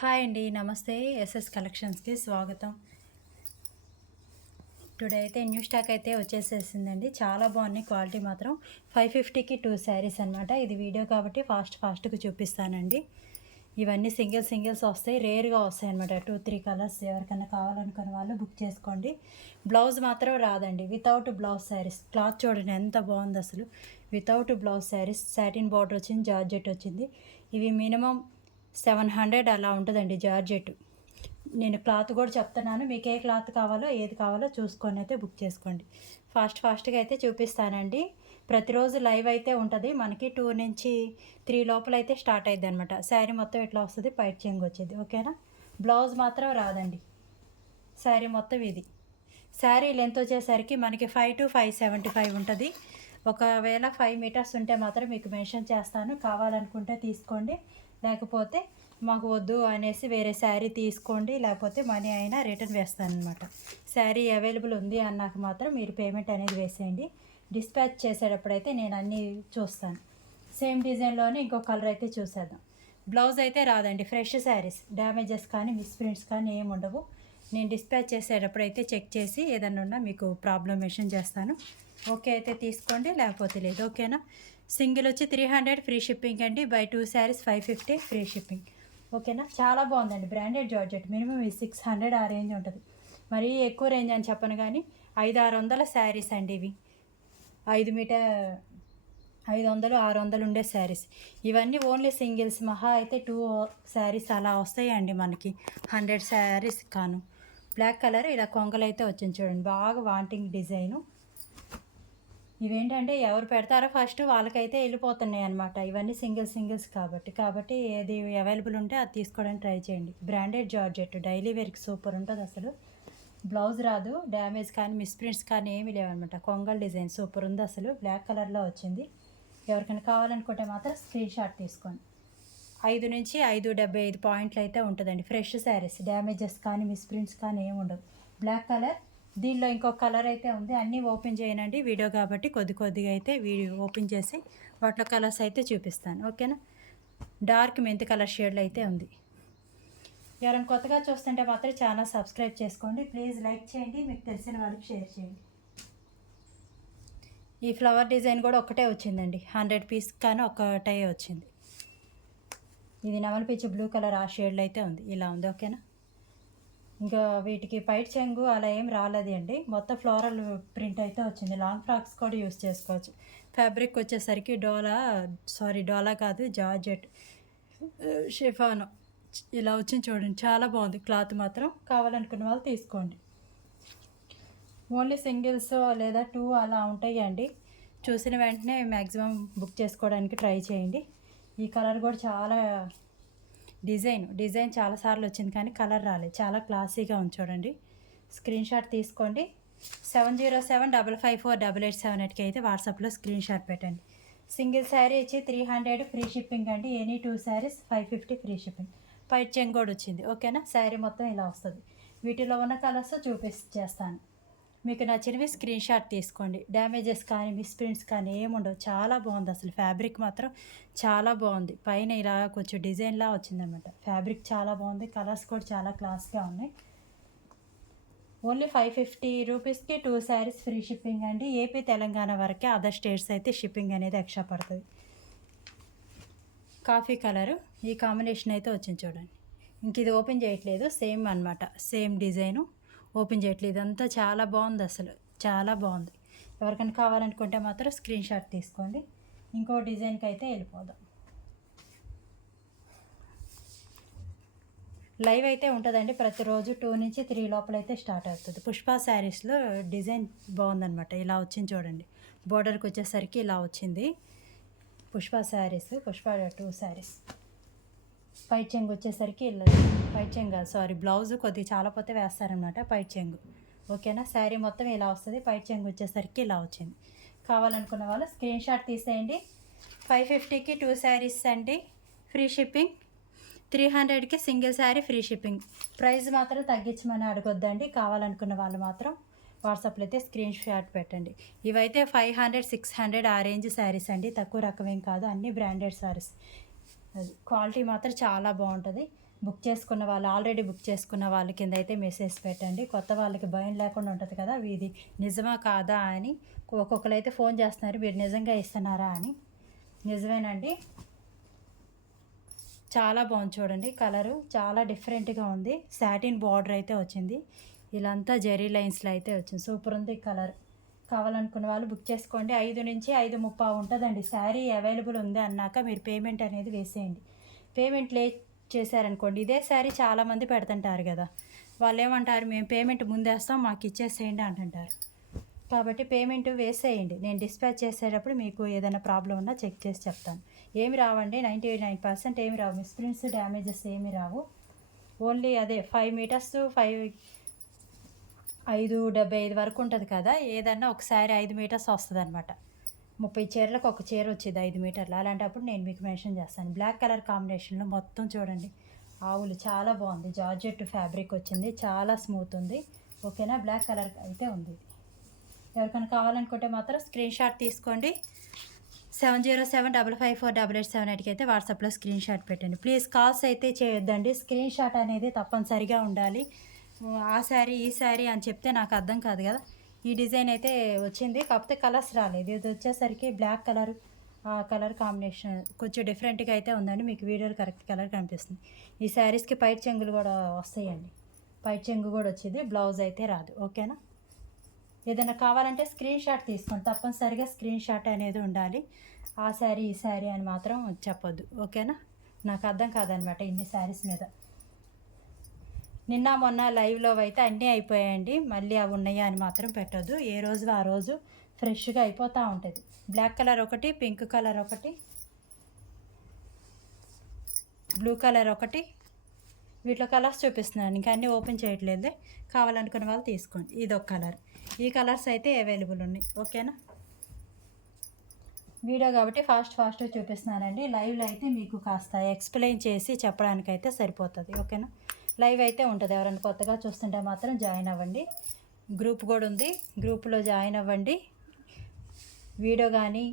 Hi అండి నమస్తే. SS కలెక్షన్స్కి స్వాగతం. టుడే అయితే న్యూ స్టాక్ అయితే వచ్చేసేసిందండి. చాలా బాగున్నాయి క్వాలిటీ మాత్రం. ఫైవ్ ఫిఫ్టీకి టూ శారీస్ అనమాట ఇది వీడియో కాబట్టి ఫాస్ట్ ఫాస్ట్గా చూపిస్తానండి. ఇవన్నీ సింగిల్ సింగిల్స్ వస్తాయి రేర్గా వస్తాయి అనమాట టూ త్రీ కలర్స్ ఎవరికైనా కావాలనుకునే వాళ్ళు బుక్ చేసుకోండి. బ్లౌజ్ మాత్రం రాదండి. Without blouse saris. క్లాత్ చూడండి ఎంత బాగుంది అసలు. Without blouse sarees. Satin border వచ్చింది జార్జెట్ వచ్చింది. ఇవి మినిమం సెవెన్ హండ్రెడ్ అలా ఉంటుందండి జార్జెట్. నేను క్లాత్ కూడా చెప్తున్నాను మీకు ఏ క్లాత్ కావాలో ఏది కావాలో చూసుకొని అయితే బుక్ చేసుకోండి. ఫాస్ట్ ఫాస్ట్గా అయితే చూపిస్తానండి. ప్రతిరోజు లైవ్ అయితే ఉంటుంది. మనకి టూ నుంచి త్రీ లోపల అయితే స్టార్ట్ అయింది అనమాట శారీ మొత్తం ఇట్లా వస్తుంది పైట్ చెంగు వచ్చేది. ఓకేనా? బ్లౌజ్ మాత్రం రాదండి. శారీ మొత్తం ఇది. శారీ లెంత్ వచ్చేసరికి మనకి five to five seventy five ఉంటుంది. ఒకవేళ ఫైవ్ మీటర్స్ ఉంటే మాత్రం మీకు మెన్షన్ చేస్తాను. కావాలనుకుంటే తీసుకోండి. లేకపోతే మాకు వద్దు అనేసి వేరే శారీ తీసుకోండి లేకపోతే మనీ అయినా రిటర్న్ వేస్తాను అనమాట శారీ అవైలబుల్ ఉంది అన్నాక మాత్రం మీరు పేమెంట్ అనేది వేసేయండి. డిస్పాచ్ చేసేటప్పుడైతే నేను అన్నీ చూస్తాను. సేమ్ డిజైన్లోనే ఇంకో కలర్ అయితే చూసేద్దాం. బ్లౌజ్ అయితే రాదండి ఫ్రెష్ శారీస్. డ్యామేజెస్ కానీ మిస్ప్రింట్స్ కానీ ఏమి ఉండవు. నేను డిస్పాచ్ చేసేటప్పుడు అయితే చెక్ చేసి ఏదన్నా ఉన్నా మీకు ప్రాబ్లం మెన్షన్ చేస్తాను. ఓకే అయితే తీసుకోండి లేకపోతే లేదు. ఓకేనా? సింగిల్ వచ్చి త్రీ హండ్రెడ్ ఫ్రీ షిప్పింగ్ అండి. Buy two sarees five fifty free shipping ఓకేనా చాలా బాగుందండి. Branded georgette minimum six hundred ఆ రేంజ్ ఉంటుంది. మరీ ఎక్కువ రేంజ్ అని చెప్పను కానీ ఐదు ఆరు వందల శారీస్ అండి ఇవి. ఐదు మీటర్ ఐదు వందలు ఆరు వందలు ఉండే శారీస్ ఇవన్నీ ఓన్లీ సింగిల్స్ మహా అయితే టూ శారీస్ అలా వస్తాయండి మనకి. హండ్రెడ్ శారీస్ కాను. బ్లాక్ కలర్ ఇలా కొంగలైతే వచ్చింది చూడండి. బాగా వాంటింగ్ డిజైను ఇవేంటంటే ఎవరు పెడతారో ఫస్ట్ వాళ్ళకైతే వెళ్ళిపోతున్నాయి అనమాట ఇవన్నీ సింగిల్ సింగిల్స్ కాబట్టి కాబట్టి ఏది అవైలబుల్ ఉంటే అది తీసుకోవడానికి ట్రై చేయండి. బ్రాండెడ్ జార్జెట్ డైలీ వేర్కి సూపర్ ఉంటుంది అసలు. బ్లౌజ్ రాదు డ్యామేజ్ కానీ మిస్ప్రింట్స్ కానీ ఏమీ లేవన్నమాట. కొంగల్ డిజైన్ సూపర్ ఉంది అసలు. బ్లాక్ కలర్లో వచ్చింది. ఎవరికైనా కావాలనుకుంటే మాత్రం స్క్రీన్ షాట్ తీసుకోండి. ఐదు నుంచి ఐదు డెబ్బై ఐదు పాయింట్లు అయితే ఉంటుందండి. ఫ్రెష్ శారీస్ డ్యామేజెస్ కానీ మిస్ప్రింట్స్ కానీ ఏమి ఉండవు. బ్లాక్ కలర్ దీనిలో ఇంకో కలర్ అయితే ఉంది. అన్నీ ఓపెన్ చేయనండి. వీడియో కాబట్టి కొద్ది కొద్దిగా అయితే వీడియో ఓపెన్ చేసి వాటిలో కలర్స్ అయితే చూపిస్తాను. ఓకేనా? డార్క్ మెంతి కలర్ షేడ్లో అయితే ఉంది. ఎవరైనా కొత్తగా చూస్తుంటే మాత్రం ఛానల్ సబ్స్క్రైబ్ చేసుకోండి. ప్లీజ్ లైక్ చేయండి. మీకు తెలిసిన వాళ్ళకి షేర్ చేయండి. ఈ ఫ్లవర్ డిజైన్ కూడా ఒకటే వచ్చిందండి. హండ్రెడ్ పీస్ కానీ ఒకటే వచ్చింది. ఇది నవల పిచ్చి బ్లూ కలర్ ఆ షేడ్లో అయితే ఉంది. ఇలా ఉంది. ఓకేనా? ఇంకా వీటికి పైట్ చెంగు అలా ఏం రాలేదు అండి మొత్తం ఫ్లోరల్ ప్రింట్ అయితే వచ్చింది. లాంగ్ ఫ్రాక్స్ కూడా యూస్ చేసుకోవచ్చు. ఫ్యాబ్రిక్ వచ్చేసరికి డోలా సారీ డోలా కాదు జార్జెట్ షిఫాను. ఇలా వచ్చింది చూడండి. చాలా బాగుంది క్లాత్ మాత్రం. కావాలనుకున్న వాళ్ళు తీసుకోండి. ఓన్లీ సింగిల్స్ లేదా టూ అలా ఉంటాయండి. చూసిన వెంటనే మ్యాక్సిమం బుక్ చేసుకోవడానికి ట్రై చేయండి. ఈ కలర్ కూడా చాలా డిజైన్ డిజైన్ చాలాసార్లు వచ్చింది కానీ కలర్ రాలేదు. చాలా క్లాసీగా ఉంది చూడండి. స్క్రీన్ షాట్ తీసుకోండి. Seven zero seven double five four double eight seven ఎయిట్కి అయితే వాట్సాప్లో స్క్రీన్ షాట్ పెట్టండి. సింగిల్ శారీ ఇచ్చి త్రీ హండ్రెడ్ ఫ్రీ షిప్పింగ్ అండి. Any two sarees five fifty free shipping. పైట్ చెంగ్ కూడా వచ్చింది. ఓకేనా? శారీ మొత్తం ఇలా వస్తుంది. వీటిలో ఉన్న కలర్స్ చూపిస్తాను మీకు నచ్చినవి స్క్రీన్ షాట్ తీసుకోండి. డ్యామేజెస్ కానీ మిస్ప్రింట్స్ కానీ ఏముండవు చాలా బాగుంది అసలు. ఫ్యాబ్రిక్ మాత్రం చాలా బాగుంది. పైన ఇలా కొంచెం డిజైన్లా వచ్చిందనమాట. ఫ్యాబ్రిక్ చాలా బాగుంది. కలర్స్ కూడా చాలా క్లాస్గా ఉన్నాయి. ఓన్లీ ఫైవ్ ఫిఫ్టీ రూపీస్కి టూ శారీస్ ఫ్రీ షిప్పింగ్ అండి. ఏపీ తెలంగాణ వరకే అదర్ స్టేట్స్ అయితే షిప్పింగ్ అనేది ఎక్స్ట్రా పడుతుంది. కాఫీ కలరు ఈ కాంబినేషన్ అయితే వచ్చింది చూడండి. ఇంక ఇది ఓపెన్ చేయట్లేదు. సేమ్ అనమాట సేమ్ డిజైను ఓపెన్ చేయట్లేదు. ఇదంతా చాలా బాగుంది అసలు. చాలా బాగుంది. ఎవరికైనా కావాలనుకుంటే మాత్రం స్క్రీన్ షాట్ తీసుకోండి. ఇంకో డిజైన్కి అయితే వెళ్ళిపోదాం. లైవ్ అయితే ఉంటుందండి. ప్రతిరోజు టూ నుంచి త్రీ లోపల అయితే స్టార్ట్ అవుతుంది. పుష్ప శారీస్లో డిజైన్ బాగుందనమాట ఇలా వచ్చింది చూడండి. బోర్డర్కి వచ్చేసరికి ఇలా వచ్చింది. Pushpa saris Pushpa two saris. పై చెంగు వచ్చేసరికి ఇలా పై చెంగు కాదు సారీ బ్లౌజ్ కొద్దిగా చాలా పోతే వేస్తారనమాట పై చెంగు ఓకేనా? శారీ మొత్తం ఇలా వస్తుంది. పై చెంగు వచ్చేసరికి ఇలా వచ్చింది. కావాలనుకున్న వాళ్ళు స్క్రీన్ షాట్ తీసేయండి. ఫైవ్ ఫిఫ్టీకి టూ శారీస్ అండి. ఫ్రీ షిప్పింగ్ త్రీ హండ్రెడ్కి single sari free shipping price మాత్రం తగ్గించమని అడగొద్దండి. కావాలనుకున్న వాళ్ళు మాత్రం వాట్సాప్లో అయితే స్క్రీన్ షాట్ పెట్టండి. ఇవైతే ఫైవ్ హండ్రెడ్ సిక్స్ హండ్రెడ్ ఆ రేంజ్ శారీస్ అండి. తక్కువ రకమేం కాదు. అన్ని బ్రాండెడ్ శారీస్ అది క్వాలిటీ మాత్రం చాలా బాగుంటుంది. బుక్ చేసుకున్న వాళ్ళు ఆల్రెడీ బుక్ చేసుకున్న వాళ్ళ కింద అయితే మెసేజ్ పెట్టండి. కొత్త వాళ్ళకి భయం లేకుండా ఉంటుంది కదా ఇది నిజమా కాదా అని ఒక్కొక్కరు అయితే ఫోన్ చేస్తున్నారు మీరు నిజంగా ఇస్తున్నారా అని. నిజమేనండి. చాలా బాగుంది చూడండి కలరు చాలా డిఫరెంట్గా ఉంది. సాటిన్ బార్డర్ అయితే వచ్చింది. ఇలాంతా జెరీ లైన్స్లో అయితే వచ్చింది. సూపర్ ఉంది కలర్. కావాలనుకున్న వాళ్ళు బుక్ చేసుకోండి. ఐదు నుంచి ఐదు ముప్పై ఉంటుందండి. శారీ అవైలబుల్ ఉంది అన్నాక మీరు పేమెంట్ అనేది వేసేయండి. పేమెంట్ లేట్ చేశారనుకోండి. ఇదే శారీ చాలామంది పెడుతుంటారు కదా. వాళ్ళు ఏమంటారు మేము పేమెంట్ ముందేస్తాం మాకు ఇచ్చేసేయండి అంటుంటారు. కాబట్టి పేమెంట్ వేసేయండి. నేను డిస్పాచ్ చేసేటప్పుడు మీకు ఏదైనా ప్రాబ్లం ఉన్నా చెక్ చేసి చెప్తాను. ఏమి రావండి? నైంటీ నైన్ పర్సెంట్ ఏమి రావు. మిస్ప్రింట్స్ డ్యామేజెస్ ఏమి రావు. ఓన్లీ అదే ఫైవ్ మీటర్స్ ఫైవ్ ఐదు డెబ్బై ఐదు వరకు ఉంటుంది కదా ఏదన్నా ఒకసారి ఐదు మీటర్స్ వస్తుంది అనమాట ముప్పై చీరలకు ఒక చీర వచ్చింది ఐదు మీటర్లు. అలాంటప్పుడు నేను మీకు మెన్షన్ చేస్తాను. బ్లాక్ కలర్ కాంబినేషన్లో మొత్తం చూడండి. ఆవులు చాలా బాగుంది. జార్జెట్ ఫ్యాబ్రిక్ వచ్చింది. చాలా స్మూత్ ఉంది. ఓకేనా? బ్లాక్ కలర్ అయితే ఉంది. ఎవరికైనా కావాలనుకుంటే మాత్రం స్క్రీన్ షాట్ తీసుకోండి. Seven zero seven double five four double eight seven ఎయిట్కి అయితే వాట్సాప్లో స్క్రీన్ షాట్ పెట్టండి. ప్లీజ్ కాల్స్ అయితే చేయొద్దండి. స్క్రీన్ షాట్ అనేది తప్పనిసరిగా ఉండాలి. ఆ శారీ ఈ శారీ అని చెప్తే నాకు అర్థం కాదు కదా. ఈ డిజైన్ అయితే వచ్చింది. కాకపోతే కలర్స్ రాలేదు. ఇది వచ్చేసరికి బ్లాక్ కలర్ ఆ కలర్ కాంబినేషన్ కొంచెం డిఫరెంట్గా అయితే ఉందండి. మీకు వీడియోలో కరెక్ట్ కలర్ కనిపిస్తుంది. ఈ శారీస్కి పైట్ చెంగులు కూడా వస్తాయండి. పైట్ చెంగు కూడా వచ్చింది. బ్లౌజ్ అయితే రాదు. ఓకేనా? ఏదైనా కావాలంటే స్క్రీన్ షాట్ తీసుకోండి. తప్పనిసరిగా స్క్రీన్ షాట్ అనేది ఉండాలి. ఆ శారీ ఈ శారీ అని మాత్రం చెప్పొద్దు. ఓకేనా? నాకు అర్థం కాదనమాట ఇన్ని శారీస్ మీద. నిన్న మొన్న లైవ్లో అయితే అన్నీ అయిపోయాయండి. మళ్ళీ అవి ఉన్నాయా అని మాత్రం పెట్టొద్దు. ఏ రోజు ఆ రోజు ఫ్రెష్గా అయిపోతూ ఉంటుంది. బ్లాక్ కలర్ ఒకటి పింక్ కలర్ ఒకటి బ్లూ కలర్ ఒకటి. వీటిలో కలర్స్ చూపిస్తున్నాను. ఇంకా అన్నీ ఓపెన్ చేయట్లేదు. కావాలనుకున్న వాళ్ళు తీసుకోండి. ఇది ఒక కలర్ ఈ కలర్స్ అయితే అవైలబుల్ ఉన్నాయి. ఓకేనా వీడియో కాబట్టి ఫాస్ట్ ఫాస్ట్గా చూపిస్తున్నానండి. లైవ్లో అయితే మీకు కాస్త ఎక్స్ప్లెయిన్ చేసి చెప్పడానికైతే సరిపోతుంది. ఓకేనా లైవ్ అయితే ఉంటుంది. ఎవరైనా కొత్తగా చూస్తుంటే మాత్రం జాయిన్ అవ్వండి. గ్రూప్ కూడా ఉంది. గ్రూప్లో జాయిన్ అవ్వండి. వీడియో కానీ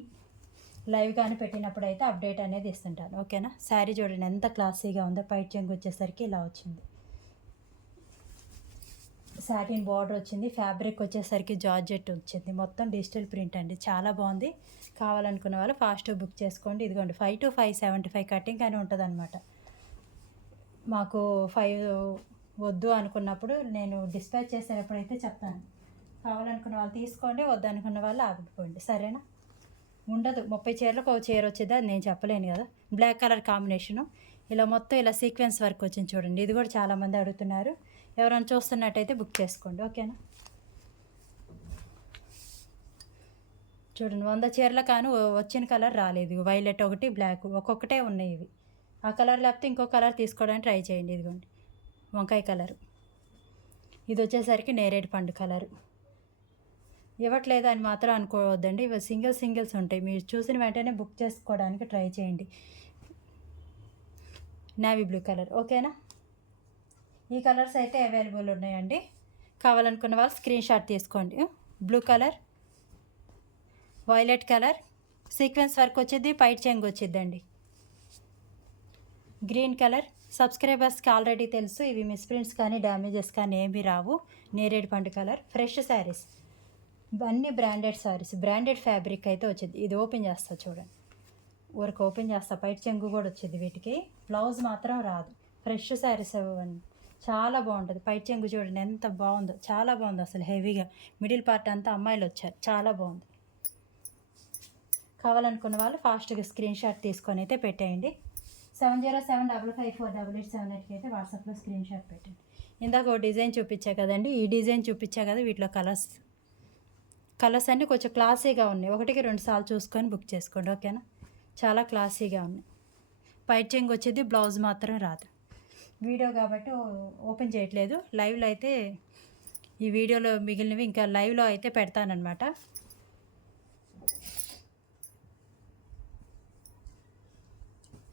లైవ్ కానీ పెట్టినప్పుడు అయితే అప్డేట్ అనేది ఇస్తుంటాను. ఓకేనా? శారీ చూడండి. ఎంత క్లాసీగా ఉందో. పైట్ చెంగు వచ్చేసరికి ఇలా వచ్చింది. సాటిన్ బార్డర్ వచ్చింది. ఫ్యాబ్రిక్ వచ్చేసరికి జార్జెట్ వచ్చింది. మొత్తం డిజిటల్ ప్రింట్ అండి. చాలా బాగుంది. కావాలనుకున్న వాళ్ళు ఫాస్ట్ బుక్ చేసుకోండి. ఇదిగోండి. Five to five seventy five cutting అని ఉంటుంది అనమాట మాకు ఫైవ్ వద్దు అనుకున్నప్పుడు నేను డిస్పాచ్ చేసేటప్పుడు అయితే చెప్తాను. కావాలనుకున్న వాళ్ళు తీసుకోండి వద్దనుకున్న వాళ్ళు ఆగిపోండి. సరేనా? ఉండదు. ముప్పై చీరలకు ఒక చీర వచ్చేది అది నేను చెప్పలేను కదా. బ్లాక్ కలర్ కాంబినేషను ఇలా మొత్తం ఇలా సీక్వెన్స్ వర్క్ వచ్చింది చూడండి. ఇది కూడా చాలామంది అడుగుతున్నారు. ఎవరైనా చూస్తున్నట్టయితే బుక్ చేసుకోండి. ఓకేనా? చూడండి వంద చీరల కాను వచ్చిన కలర్ రాలేదు. వైలెట్ ఒకటి బ్లాక్ ఒక్కొక్కటే ఉన్నాయి ఇవి. ఆ కలర్ లేకపోతే ఇంకో కలర్ తీసుకోవడానికి ట్రై చేయండి ఇదిగోండి. వంకాయ కలర్. ఇది వచ్చేసరికి నేరేడు పండు కలరు. ఇవ్వట్లేదు అని మాత్రం అనుకోవద్దండి. ఇవి సింగిల్ సింగిల్స్ ఉంటాయి. మీరు చూసిన వెంటనే బుక్ చేసుకోవడానికి ట్రై చేయండి. Navy blue colour. ఓకేనా? ఈ కలర్స్ అయితే అవైలబుల్ ఉన్నాయండి. కావాలనుకున్న వాళ్ళు స్క్రీన్ షాట్ తీసుకోండి. Blue colour violet colour sequence work వచ్చేది పైట్ చెంగ్ వచ్చిద్దండి గ్రీన్ కలర్. సబ్స్క్రైబర్స్కి ఆల్రెడీ తెలుసు ఇవి మిస్ప్రింట్స్ కానీ డ్యామేజెస్ కానీ ఏమీ రావు. నేరేడు పండు కలర్. ఫ్రెష్ శారీస్. అన్ని బ్రాండెడ్ శారీస్. బ్రాండెడ్ ఫ్యాబ్రిక్ అయితే వచ్చింది. ఇది ఓపెన్ చేస్తా చూడండి. ఊరికి ఓపెన్ చేస్తా. పైట్ చెంగు కూడా వచ్చింది వీటికి. బ్లౌజ్ మాత్రం రాదు. ఫ్రెష్ శారీస్ ఇవ్వండి. చాలా బాగుంటుంది. పైట్ చెంగు చూడండి ఎంత బాగుందో. చాలా బాగుంది అసలు హెవీగా. మిడిల్ పార్ట్ అంతా అమ్మాయిలు వచ్చారు. చాలా బాగుంది. కావాలనుకున్న వాళ్ళు ఫాస్ట్గా స్క్రీన్ షాట్ తీసుకొని అయితే పెట్టేయండి. Seven zero seven double five four double eight seven ఎయిట్కి అయితే వాట్సాప్లో స్క్రీన్ షాట్ పెట్టండి. ఇందాక ఒక డిజైన్ చూపించా కదండి ఈ డిజైన్ చూపించా కదా వీటిలో కలర్స్ కలర్స్ అన్నీ కొంచెం క్లాసీగా ఉన్నాయి. ఒకటికి రెండు సార్లు చూసుకొని బుక్ చేసుకోండి ఓకేనా చాలా క్లాసీగా ఉన్నాయి. పైట్ చెంగ్ వచ్చేది బ్లౌజ్ మాత్రం రాదు. వీడియో కాబట్టి ఓపెన్ చేయట్లేదు. లైవ్లో అయితే ఈ వీడియోలో మిగిలినవి ఇంకా లైవ్లో అయితే పెడతానన్నమాట.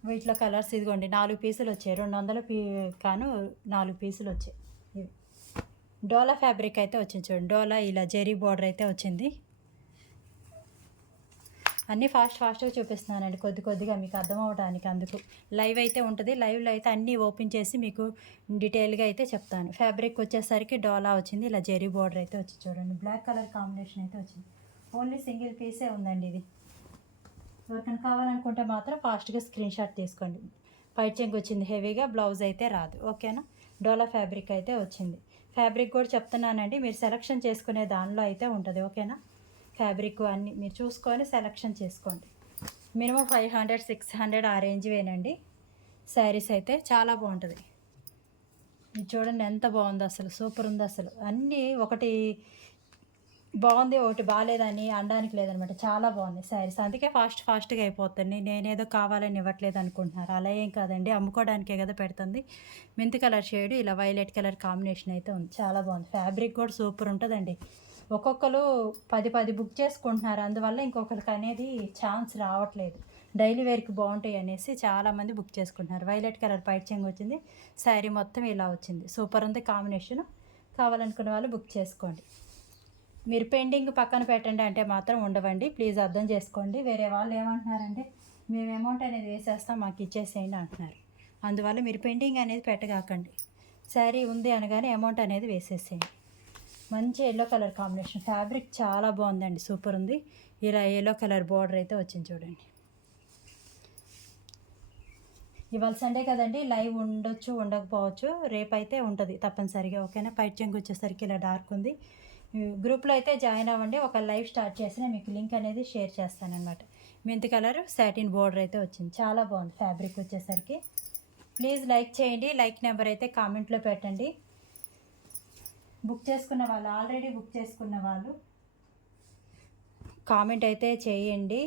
వీటిలో కలర్స్ ఇదిగోండి నాలుగు పీసులు వచ్చాయి. రెండు వందల పీ కాను నాలుగు పీసులు వచ్చాయి. ఇవి. డోలా ఫ్యాబ్రిక్ అయితే వచ్చింది చూడండి. డోలా ఇలా జెరీ బార్డర్ అయితే వచ్చింది. అన్నీ ఫాస్ట్ ఫాస్ట్గా చూపిస్తున్నానండి. కొద్ది కొద్దిగా మీకు అర్థం అవడానికి అందుకు. లైవ్ అయితే ఉంటుంది. లైవ్లో అయితే అన్నీ ఓపెన్ చేసి మీకు డీటెయిల్గా అయితే చెప్తాను. ఫ్యాబ్రిక్ వచ్చేసరికి డోలా వచ్చింది. ఇలా జెరీ బార్డర్ అయితే వచ్చి చూడండి. బ్లాక్ కలర్ కాంబినేషన్ అయితే వచ్చింది. ఓన్లీ సింగిల్ పీసే ఉందండి ఇది. ఎవరికైనా కావాలనుకుంటే మాత్రం ఫాస్ట్గా స్క్రీన్ షాట్ తీసుకోండి. పైట్ చెంగు వచ్చింది హెవీగా బ్లౌజ్ అయితే రాదు. ఓకేనా? డోలా ఫ్యాబ్రిక్ అయితే వచ్చింది. ఫ్యాబ్రిక్ కూడా చెప్తున్నానండి. మీరు సెలెక్షన్ చేసుకునే దానిలో అయితే ఉంటుంది. ఓకేనా? ఫ్యాబ్రిక్ అన్ని మీరు చూసుకొని సెలక్షన్ చేసుకోండి. Minimum five hundred six hundred ఆ రేంజ్ వేనండి. శారీస్ అయితే చాలా బాగుంటుంది. ఇది చూడండి ఎంత బాగుంది అసలు. సూపర్ ఉంది అసలు. అన్నీ ఒకటి బాగుంది ఒకటి బాగాలేదని అనడానికి లేదనమాట. చాలా బాగుంది శారీస్. అందుకే ఫాస్ట్ ఫాస్ట్గా అయిపోతుంది. నేనేదో కావాలని ఇవ్వట్లేదు అనుకుంటున్నారు. అలా ఏం కాదండి. అమ్ముకోవడానికే కదా పెడుతుంది. మెంతి కలర్ షేడ్ ఇలా వైలెట్ కలర్ కాంబినేషన్ అయితే ఉంది. చాలా బాగుంది. ఫ్యాబ్రిక్ కూడా సూపర్ ఉంటుందండి. ఒక్కొక్కరు పది పది బుక్ చేసుకుంటున్నారు. అందువల్ల ఇంకొకరికి అనేది ఛాన్స్ రావట్లేదు. డైలీ వేర్కి బాగుంటాయి అనేసి చాలామంది బుక్ చేసుకుంటున్నారు. వైలెట్ కలర్ పైట్ చెంగు వచ్చింది. శారీ మొత్తం ఇలా వచ్చింది. సూపర్ ఉంది కాంబినేషన్. కావాలనుకున్న వాళ్ళు బుక్ చేసుకోండి. మీరు పెండింగ్ పక్కన పెట్టండి అంటే మాత్రం ఉండవండి. ప్లీజ్ అర్థం చేసుకోండి. వేరే వాళ్ళు ఏమంటున్నారంటే మేము అమౌంట్ అనేది వేసేస్తాం మాకు ఇచ్చేసేయండి అంటున్నారు. అందువల్ల మీరు పెండింగ్ అనేది పెట్టగాకండి. శారీ ఉంది అనగానే అమౌంట్ అనేది వేసేసేయండి. మంచి ఎల్లో కలర్ కాంబినేషన్ ఫ్యాబ్రిక్ చాలా బాగుందండి. సూపర్ ఉంది. ఇలా ఎల్లో కలర్ బార్డర్ అయితే వచ్చింది చూడండి. ఇవాళ సండే కదండి. లైవ్ ఉండొచ్చు ఉండకపోవచ్చు. రేపైతే ఉంటుంది తప్పనిసరిగా. ఓకేనా? పైట్ చెంగు వచ్చేసరికి ఇలా డార్క్ ఉంది. గ్రూప్లో అయితే జాయిన్ అవ్వండి. ఒక లైవ్ స్టార్ట్ చేసిన మీకు లింక్ అనేది షేర్ చేస్తానన్నమాట. మెంతి కలర్ సాటిన్ బోర్డర్ అయితే వచ్చింది. చాలా బాగుంది ఫ్యాబ్రిక్ వచ్చేసరికి. ప్లీజ్ లైక్ చేయండి. లైక్ నెంబర్ అయితే కామెంట్లో పెట్టండి. బుక్ చేసుకున్న వాళ్ళు ఆల్రెడీ బుక్ చేసుకున్న వాళ్ళు కామెంట్ అయితే చేయండి.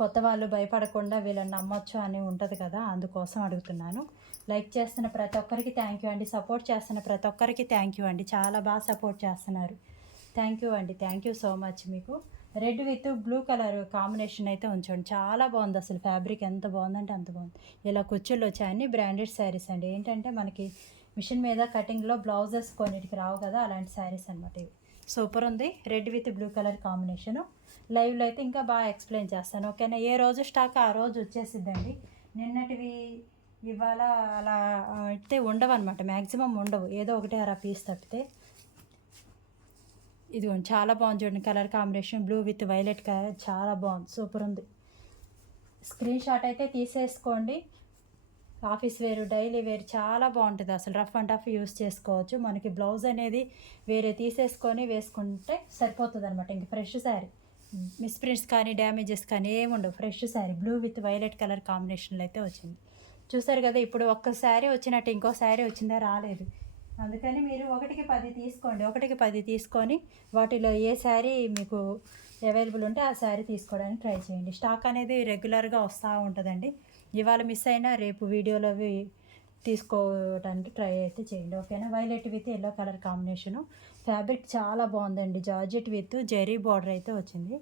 కొత్త వాళ్ళు భయపడకుండా వీళ్ళని నమ్మొచ్చు అని ఉంటుంది కదా అందుకోసం అడుగుతున్నాను. లైక్ చేస్తున్న ప్రతి ఒక్కరికి థ్యాంక్ యూ అండి. సపోర్ట్ చేస్తున్న ప్రతి ఒక్కరికి థ్యాంక్ యూ అండి. చాలా బాగా సపోర్ట్ చేస్తున్నారు. థ్యాంక్ యూ అండి. థ్యాంక్ యూ సో మచ్ మీకు. Red with blue colour combination అయితే ఉంచండి. చాలా బాగుంది అసలు ఫ్యాబ్రిక్ ఎంత బాగుందంటే అంత బాగుంది. ఇలా కుచ్చుళ్ళు వచ్చాయి అన్ని బ్రాండెడ్ శారీస్ అండి. ఏంటంటే మనకి మిషన్ మీద కటింగ్లో బ్లౌజెస్ కొన్నిటికి రావు కదా అలాంటి శారీస్ అనమాట ఇవి. సూపర్ ఉంది. Red with blue colour combination లైవ్లో అయితే ఇంకా బాగా ఎక్స్ప్లెయిన్ చేస్తాను. ఓకేనా? ఏ రోజు స్టాక్ ఆ రోజు వచ్చేసిద్దండి. నిన్నటివి ఇవాళ అలా అయితే ఉండవు అనమాట మ్యాక్సిమం ఉండవు. ఏదో ఒకటి అలా పీస్ తప్పితే. ఇదిగోండి చాలా బాగుంది చూడండి. Colour combination blue with violet colour. చాలా బాగుంది. సూపర్ ఉంది. స్క్రీన్ షాట్ అయితే తీసేసుకోండి. ఆఫీస్ వేరు డైలీ వేరు. చాలా బాగుంటుంది. అసలు రఫ్ అండ్ టఫ్ యూస్ చేసుకోవచ్చు. మనకి బ్లౌజ్ అనేది వేరే తీసేసుకొని వేసుకుంటే సరిపోతుంది అనమాట ఇంక ఫ్రెష్ శారీ. మిస్ప్రింట్స్ కానీ డ్యామేజెస్ కానీ ఏమి ఉండవు fresh sari. Blue with violet colour కాంబినేషన్లో అయితే వచ్చింది. చూసారు కదా ఇప్పుడు ఒక్క శారీ వచ్చినట్టు ఇంకో శారీ వచ్చిందా రాలేదు. అందుకని మీరు ఒకటికి పది తీసుకోండి ఒకటికి పది తీసుకొని వాటిలో ఏ శారీ మీకు అవైలబుల్ ఉంటే ఆ శారీ తీసుకోవడానికి ట్రై చేయండి. స్టాక్ అనేది రెగ్యులర్గా వస్తూ ఉంటుందండి. ఇవాళ మిస్ అయినా రేపు వీడియోలో అవి తీసుకోవడానికి ట్రై అయితే చేయండి ఓకేనా? Violet with yellow colour combination fabric చాలా బాగుందండి. జార్జెట్ విత్ జెరీ బార్డర్ అయితే వచ్చింది.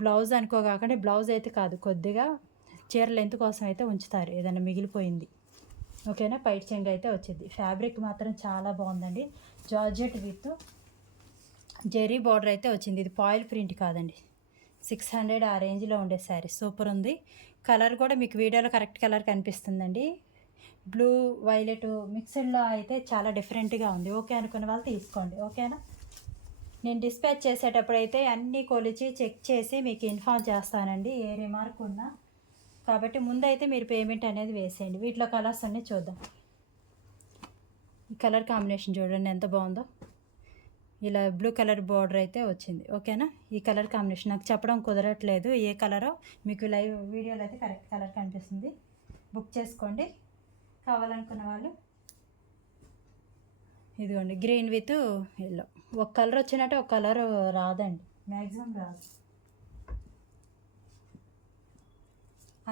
బ్లౌజ్ అనుకోకాకండి బ్లౌజ్ అయితే కాదు కొద్దిగా చీర లెంత్ కోసం అయితే ఉంచుతారు. ఏదైనా మిగిలిపోయింది. ఓకేనా? పైట్ చెంగ అయితే వచ్చింది. ఫ్యాబ్రిక్ మాత్రం చాలా బాగుందండి. జార్జెట్ విత్ జెరీ బార్డర్ అయితే వచ్చింది. ఇది పాయిల్ ప్రింట్ కాదండి. సిక్స్ హండ్రెడ్ ఆ రేంజ్లో ఉండే శారీ సూపర్ ఉంది. కలర్ కూడా మీకు వీడియోలో కరెక్ట్ కలర్ కనిపిస్తుందండి. బ్లూ వైలెట్ మిక్స్డ్లో అయితే చాలా డిఫరెంట్గా ఉంది. ఓకే అనుకున్న వాళ్ళు తీసుకోండి. ఓకేనా? నేను డిస్పాచ్ చేసేటప్పుడు అయితే అన్నీ కొలిచి చెక్ చేసి మీకు ఇన్ఫామ్ చేస్తానండి. ఏ రిమార్క్ ఉన్నా కాబట్టి ముందైతే మీరు పేమెంట్ అనేది వేసేయండి. వీటిలో కలర్స్ అన్నీ చూద్దాం. ఈ కలర్ కాంబినేషన్ చూడండి ఎంత బాగుందో. ఇలా బ్లూ కలర్ బార్డర్ అయితే వచ్చింది. ఓకేనా ఈ కలర్ కాంబినేషన్ నాకు చెప్పడం కుదరట్లేదు. ఏ కలరో మీకు లైవ్ వీడియోలో అయితే కరెక్ట్ కలర్ కనిపిస్తుంది. బుక్ చేసుకోండి. కావాలనుకున్న వాళ్ళు ఇదిగోండి గ్రీన్ విత్ ఎల్లో ఒక కలర్ వచ్చినట్టు ఒక కలర్ రాదండి. మ్యాక్సిమం రాదు.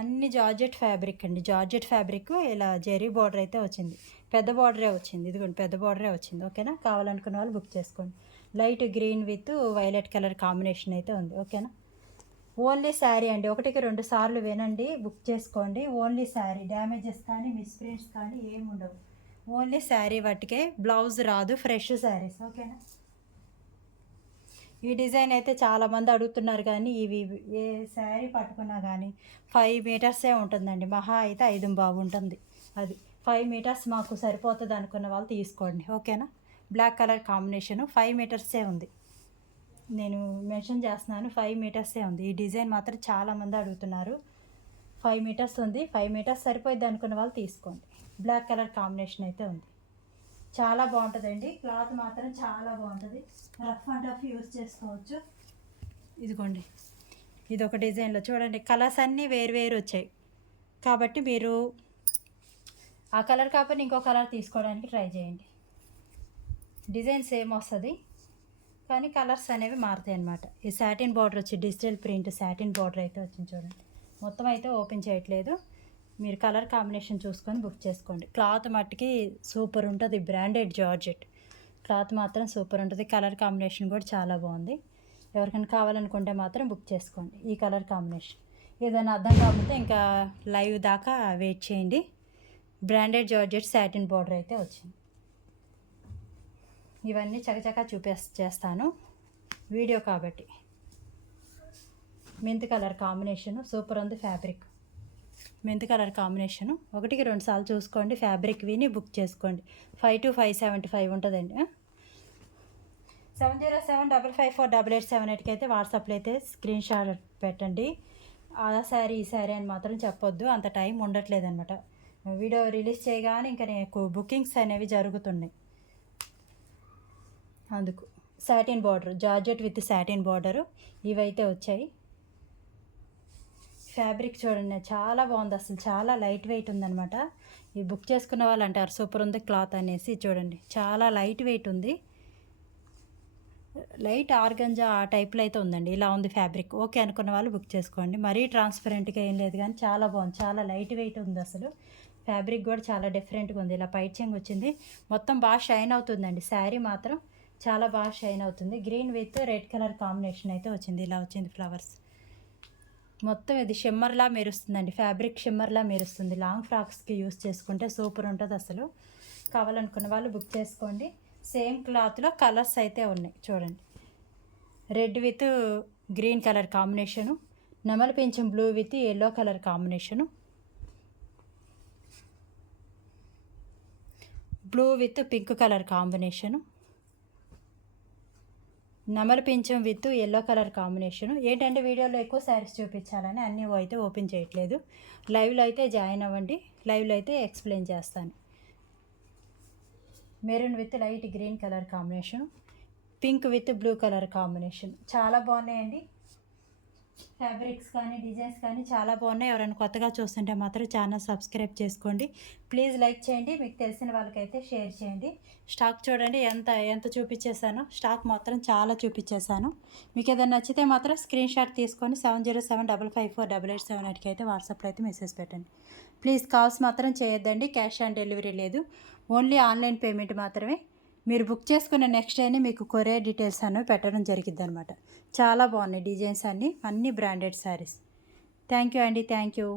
అన్ని జార్జెట్ ఫ్యాబ్రిక్ అండి. జార్జెట్ ఫ్యాబ్రిక్ ఇలా జెరీ బార్డర్ అయితే వచ్చింది. పెద్ద బార్డరే వచ్చింది. ఇదిగోండి పెద్ద బార్డరే వచ్చింది. ఓకేనా? కావాలనుకున్న వాళ్ళు బుక్ చేసుకోండి. Light green with violet colour combination అయితే ఉంది. ఓకేనా? ఓన్లీ శారీ అండి. ఒకటికి రెండు సార్లు వినండి బుక్ చేసుకోండి. Only sari. డ్యామేజెస్ కానీ మిస్ప్రింట్స్ కానీ ఏమి ఉండవు ఓన్లీ శారీ వాటికే బ్లౌజ్ రాదు ఫ్రెష్ శారీస్. ఓకేనా? ఈ డిజైన్ అయితే చాలామంది అడుగుతున్నారు కానీ ఇవి ఏ శారీ పట్టుకున్నా కానీ ఫైవ్ మీటర్సే ఉంటుందండి. మహా అయితే ఐదు బాగుంటుంది. అది ఫైవ్ మీటర్స్ మాకు సరిపోతుంది అనుకున్న వాళ్ళు తీసుకోండి. ఓకేనా? బ్లాక్ కలర్ కాంబినేషను ఫైవ్ మీటర్సే ఉంది. నేను మెన్షన్ చేస్తున్నాను ఫైవ్ మీటర్సే ఉంది. ఈ డిజైన్ మాత్రం చాలామంది అడుగుతున్నారు. ఫైవ్ మీటర్స్ ఉంది. ఫైవ్ మీటర్స్ సరిపోయింది అనుకున్న వాళ్ళు తీసుకోండి. బ్లాక్ కలర్ కాంబినేషన్ అయితే ఉంది. చాలా బాగుంటుందండి. క్లాత్ మాత్రం చాలా బాగుంటుంది. రఫ్ అండ్ రఫ్ యూజ్ చేసుకోవచ్చు. ఇదిగోండి. ఇది ఒక డిజైన్లో చూడండి. కలర్స్ అన్నీ వేరు వేరు వచ్చాయి. కాబట్టి మీరు ఆ కలర్ కాకపోతే ఇంకో కలర్ తీసుకోవడానికి ట్రై చేయండి. డిజైన్ సేమ్ వస్తుంది. కానీ కలర్స్ అనేవి మారుతాయి అనమాట ఈ సాటిన్ బార్డర్ వచ్చి డిజిటల్ ప్రింట్ సాటిన్ బార్డర్ అయితే వచ్చింది చూడండి. మొత్తం అయితే ఓపెన్ చేయట్లేదు. మీరు కలర్ కాంబినేషన్ చూసుకొని బుక్ చేసుకోండి. క్లాత్ మట్టుకి సూపర్ ఉంటుంది బ్రాండెడ్ జార్జెట్. క్లాత్ మాత్రం సూపర్ ఉంటుంది. కలర్ కాంబినేషన్ కూడా చాలా బాగుంది. ఎవరికైనా కావాలనుకుంటే మాత్రం బుక్ చేసుకోండి ఈ కలర్ కాంబినేషన్. ఏదైనా అర్థం కాకపోతే ఇంకా లైవ్ దాకా వెయిట్ చేయండి. బ్రాండెడ్ జార్జెట్ సాటిన్ బార్డర్ అయితే వచ్చింది. ఇవన్నీ చకచకా చూపే చేస్తాను. వీడియో కాబట్టి. మెంత్ కలర్ కాంబినేషను సూపర్ ఉంది ఫ్యాబ్రిక్. Mint colour combination. ఒకటికి రెండు సార్లు చూసుకోండి ఫ్యాబ్రిక్ విని బుక్ చేసుకోండి. Five to five seventy five ఉంటుందండి seven zero seven double five four double eight seven ఎయిట్కి అయితే వాట్సాప్లో అయితే స్క్రీన్ షాట్ పెట్టండి. ఆ శారీ ఈ శారీ అని మాత్రం చెప్పొద్దు అంత టైం ఉండట్లేదు అనమాట వీడియో రిలీజ్ చేయగానే ఇంకా నాకు బుకింగ్స్ అనేవి జరుగుతున్నాయి. అందుకు. Satin border georgette with satin border ఇవైతే వచ్చాయి. ఫ్యాబ్రిక్ చూడండి చాలా బాగుంది. అసలు చాలా లైట్ వెయిట్ ఉందనమాట ఇది బుక్ చేసుకున్న వాళ్ళు అంటారు సూపర్ ఉంది క్లాత్ అనేసి చూడండి. చాలా లైట్ వెయిట్ ఉంది. లైట్ ఆర్గంజా ఆ టైప్లో అయితే ఉందండి. ఇలా ఉంది ఫ్యాబ్రిక్. ఓకే అనుకున్న వాళ్ళు బుక్ చేసుకోండి. మరీ ట్రాన్స్పరెంట్గా ఏం లేదు కానీ చాలా బాగుంది. చాలా లైట్ వెయిట్ ఉంది అసలు. ఫ్యాబ్రిక్ కూడా చాలా డిఫరెంట్గా ఉంది. ఇలా పైచింగ్ వచ్చింది. మొత్తం బాగా షైన్ అవుతుందండి. శారీ మాత్రం చాలా బాగా షైన్ అవుతుంది. Green with red colour combination అయితే వచ్చింది. ఇలా వచ్చింది ఫ్లవర్స్. మొత్తం ఇది షిమ్మర్లా మెరుస్తుందండి. ఫ్యాబ్రిక్ షిమ్మర్లా మెరుస్తుంది. లాంగ్ ఫ్రాక్స్కి యూస్ చేసుకుంటే సూపర్ ఉంటుంది అసలు. కావాలనుకున్న వాళ్ళు బుక్ చేసుకోండి. సేమ్ క్లాత్లో కలర్స్ అయితే ఉన్నాయి. చూడండి. Red with green colour combination. నెమలి పెంచం blue with yellow colour combination. Blue with pink colour combination. నమల పింఛం విత్ ఎల్లో కలర్ కాంబినేషన్ ఏంటంటే వీడియోలో ఎక్కువ శారీస్ చూపించాలని అన్నీ అయితే ఓపెన్ చేయట్లేదు. లైవ్లో అయితే జాయిన్ అవ్వండి. లైవ్లో అయితే ఎక్స్ప్లెయిన్ చేస్తాను. Maroon with light green colour combination pink with blue colour combination చాలా బాగున్నాయండి. ఫ్యాబ్రిక్స్ కానీ డిజైన్స్ కానీ చాలా బాగున్నాయి. ఎవరైనా కొత్తగా చూస్తుంటే మాత్రం ఛానల్ సబ్స్క్రైబ్ చేసుకోండి. ప్లీజ్ లైక్ చేయండి. మీకు తెలిసిన వాళ్ళకైతే షేర్ చేయండి. స్టాక్ చూడండి. ఎంత ఎంత చూపించేశానో. స్టాక్ మాత్రం చాలా చూపించేశాను. మీకు ఏదైనా నచ్చితే మాత్రం స్క్రీన్ షాట్ తీసుకొని seven zero seven double five four double eight seven ఎయిట్కి అయితే వాట్సాప్లో అయితే మెసేజ్ పెట్టండి. ప్లీజ్ కాల్స్ మాత్రం చేయొద్దండి. క్యాష్ ఆన్ డెలివరీ లేదు. ఓన్లీ ఆన్లైన్ పేమెంట్ మాత్రమే. మీరు బుక్ చేసుకున్న నెక్స్ట్ డేనే మీకు కొరియర్ డీటెయిల్స్ అనేవి పెట్టడం జరిగింది అనమాట చాలా బాగున్నాయి డిజైన్స్ అన్నీ అన్ని బ్రాండెడ్ శారీస్. థ్యాంక్ యూ అండి థ్యాంక్ యూ.